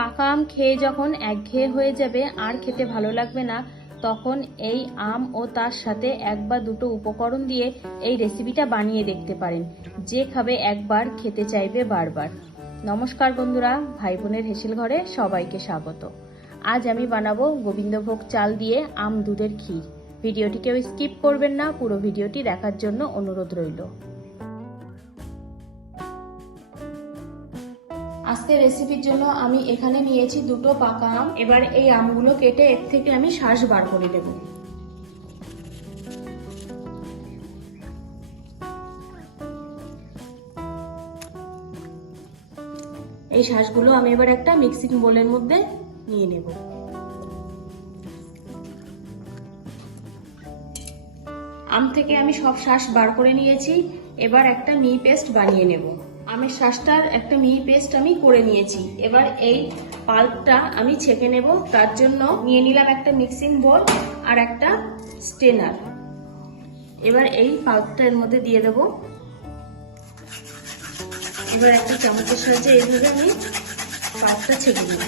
পাকা আম খেয়ে যখন একঘেয়ে হয়ে যাবে আর খেতে ভালো লাগবে না, তখন এই আম ও তার সাথে এক বা দুটো উপকরণ দিয়ে এই রেসিপিটা বানিয়ে দেখতে পারেন। যে খাবে একবার খেতে চাইবে বারবার। নমস্কার বন্ধুরা, ভাই বোনের হেসেল ঘরে সবাইকে স্বাগত। আজ আমি বানাবো গোবিন্দভোগ চাল দিয়ে আম দুধের ক্ষীর। ভিডিওটি কেউ স্কিপ করবেন না, পুরো ভিডিওটি দেখার জন্য অনুরোধ রইল। আজকে রেসিপির জন্য আমি এখানে নিয়েছি দুটো পাকা আম। এবার এই আমগুলো কেটে এর থেকে আমি শাঁস বার করে দেব। এই শাঁসগুলো আমি এবার একটা মিক্সিং বোলের মধ্যে নিয়ে নেব। আম থেকে আমি সব শাঁস বার করে নিয়েছি। এবার একটা মিহি পেস্ট বানিয়ে নেব। আমের শাঁসটার একটা মিহি পেস্ট আমি করে নিয়েছি। এবার এই পাল্পটা আমি ছেঁকে নেব। তার জন্য নিয়ে নিলাম একটা মিক্সিং বোল আর একটা স্ট্রেনার। এবার এই পাল্পটা এর মধ্যে দিয়ে দেব। এবার একটা চামচের সাহায্যে এইভাবে আমি পাল্পটা ছেঁকে নেব।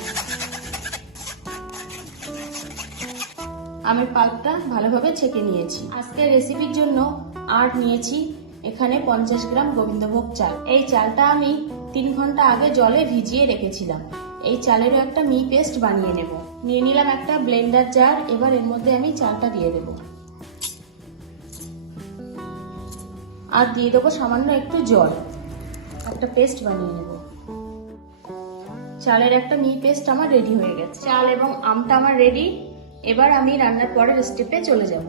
আমের পাল্পটা ভালোভাবে ছেঁকে নিয়েছি। আজকের রেসিপির জন্য আর নিয়েছি এখানে 50 গ্রাম গোবিন্দভোগ চাল। এই চালটা আমি 3 ঘন্টা আগে জলে ভিজিয়ে রেখেছিলাম। এই চালেরও একটা মিহি পেস্ট বানিয়ে নেব। নিয়ে নিলাম একটা ব্লেন্ডার জার। এবার এর মধ্যে আমি চালটা দিয়ে দেব আর দিয়ে দেবো সামান্য একটু জল। একটা পেস্ট বানিয়ে নেব। চালের একটা মিহি পেস্ট আমার রেডি হয়ে গেছে। চাল এবং আমটা আমার রেডি। এবার আমি রান্নার পরের স্টেপে চলে যাব।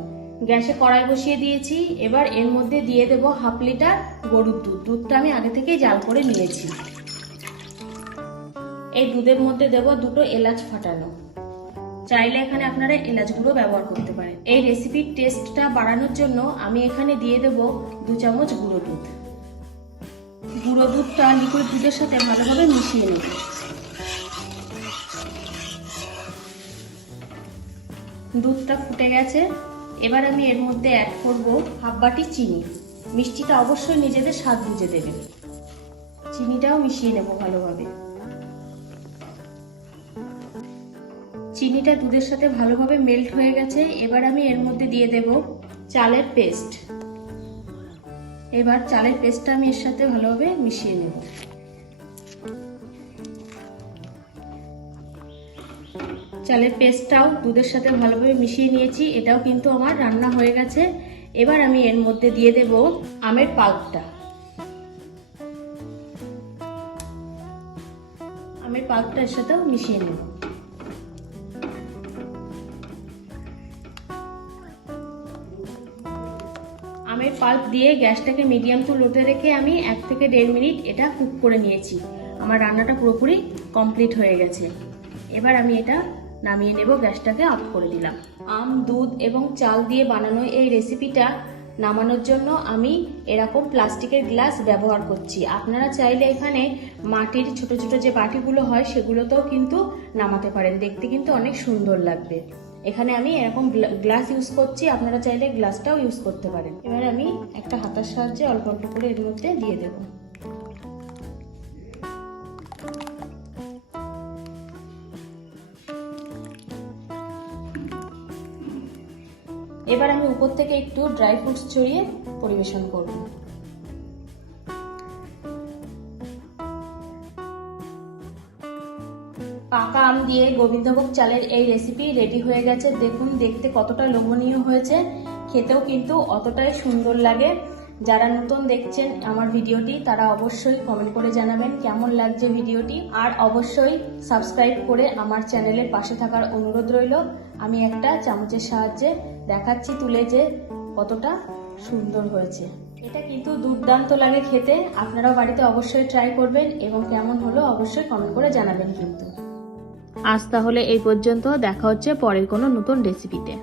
গ্যাসে কড়াই বসিয়ে দিয়েছি। এবার এর মধ্যে দিয়ে দেব 1/2 লিটার গরুর দুধ। দুধটা আমি আগে থেকেই জাল করে নিয়েছি। এই দুধের মধ্যে দেব 2টো এলাচ ফাটানো। চাইলে এখানে আপনারা এলাচ গুঁড়ো ব্যবহার করতে পারেন। এই রেসিপির টেস্টটা বাড়ানোর জন্য আমি এখানে দিয়ে দেব 2 চামচ গুঁড়ো দুধ। গুঁড়ো দুধটা লিকুইড দুধের সাথে ভালোভাবে মিশিয়ে নেব। দুধটা ফুটে গেছে। এবার আমি এর মধ্যে অ্যাড করব 1/2 বাটি চিনি। মিষ্টিটা অবশ্যই নিজেদের স্বাদ বুঝে দেবেন। চিনিটাও মিশিয়ে নেব ভালোভাবে। চিনিটা দুধের সাথে ভালোভাবে মেল্ট হয়ে গেছে। এবার আমি এর মধ্যে দিয়ে দেব চালের পেস্ট। এবার চালের পেস্টটা আমি এর সাথে ভালোভাবে মিশিয়ে নেব। চালের পেস্টটাও দুধের সাথে ভালোভাবে মিশিয়ে নিয়েছি। এটাও কিন্তু আমার রান্না হয়ে গেছে। এবার আমি এর মধ্যে দিয়ে দেব আমের পাল্পটা। আমের পাল্পটা এর সাথেও মিশিয়ে নেব। আমের পাল্প দিয়ে গ্যাসটাকে মিডিয়াম টু লোতে রেখে আমি 1 থেকে 1.5 মিনিট এটা কুক করে নিয়েছি। আমার রান্নাটা পুরোপুরি কমপ্লিট হয়ে গেছে। এবার আমি এটা নামিয়ে নেব। গ্যাসটাকে অফ করে দিলাম। আম, দুধ এবং চাল দিয়ে বানানো এই রেসিপিটা নামানোর জন্য আমি এরকম প্লাস্টিকের গ্লাস ব্যবহার করছি। আপনারা চাইলে এখানে মাটির ছোট ছোট যে বাটিগুলো হয় সেগুলোতেও কিন্তু নামাতে পারেন। দেখতে কিন্তু অনেক সুন্দর লাগবে। এখানে আমি এরকম গ্লাস ইউজ করছি, আপনারা চাইলে গ্লাসটাও ইউজ করতে পারেন। এবার আমি একটা হাতার সাহায্যে অল্প অল্প করে এর মধ্যে দিয়ে দেব। এবার আমি উপর থেকে একটু ড্রাই ফ্রুটস ছড়িয়ে পরিবেশন করব। পাকা আম দিয়ে গোবিন্দভোগ চালের এই রেসিপি রেডি হয়ে গেছে। দেখুন দেখতে কতটা লোভনীয় হয়েছে, খেতেও কিন্তু অতটাই সুন্দর লাগে। যারা নতুন দেখছেন আমার ভিডিওটি তারা অবশ্যই কমেন্ট করে জানাবেন কেমন লাগছে ভিডিওটি। আর অবশ্যই সাবস্ক্রাইব করে আমার চ্যানেলের পাশে থাকার অনুরোধ রইল। আমি একটা চামচের সাহায্যে দেখাচ্ছি তুলে যে কতটা সুন্দর হয়েছে। এটা কিন্তু দুর্দান্ত লাগে খেতে। আপনারাও বাড়িতে অবশ্যই ট্রাই করবেন এবং কেমন হলো অবশ্যই কমেন্ট করে জানাবেন কিন্তু। আজ তাহলে এই পর্যন্ত। দেখা হচ্ছে পরের কোনো নতুন রেসিপিতে।